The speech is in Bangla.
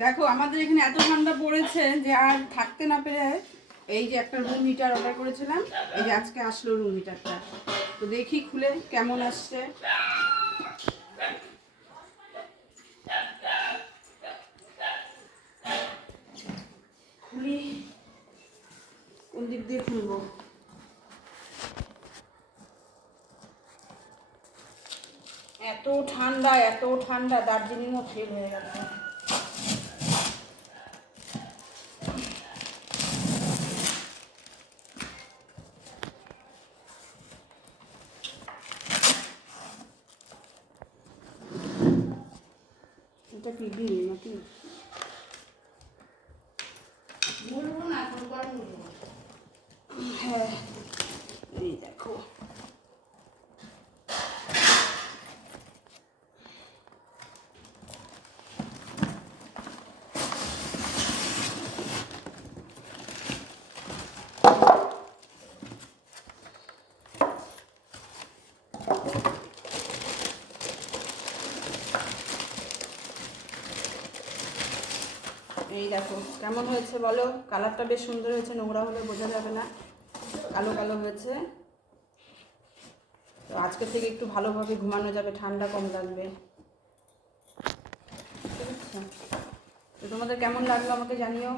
দেখো, আমাদের এখানে এত ঠান্ডা পড়েছে যে আর থাকতে না পেরে এই যে একটা রুম হিটার অর্ডার করেছিলাম, এই যে আজকে আসলো রুম হিটারটা তো দেখি খুলে কেমন আসছে। কোন দিক দিয়ে খুলবো? এত ঠান্ডা এত ঠান্ডা, দার্জিলিংও ফেল হয়ে গেছে। এটা কি বিল নাকি বলব না এখন হ্যাঁ এই দেখো এই দেখো, কেমন হয়েছে বলো? কালারটা বেশ সুন্দর হয়েছে, নোংরা হলে বোঝা যাবে না। কালো কালো হয়েছে। তো আজকে থেকে একটু ভালোভাবে ঘুমানো যাবে, ঠান্ডা কম লাগবে। আছে তো তোমাদের কেমন লাগল আমাকে জানিও?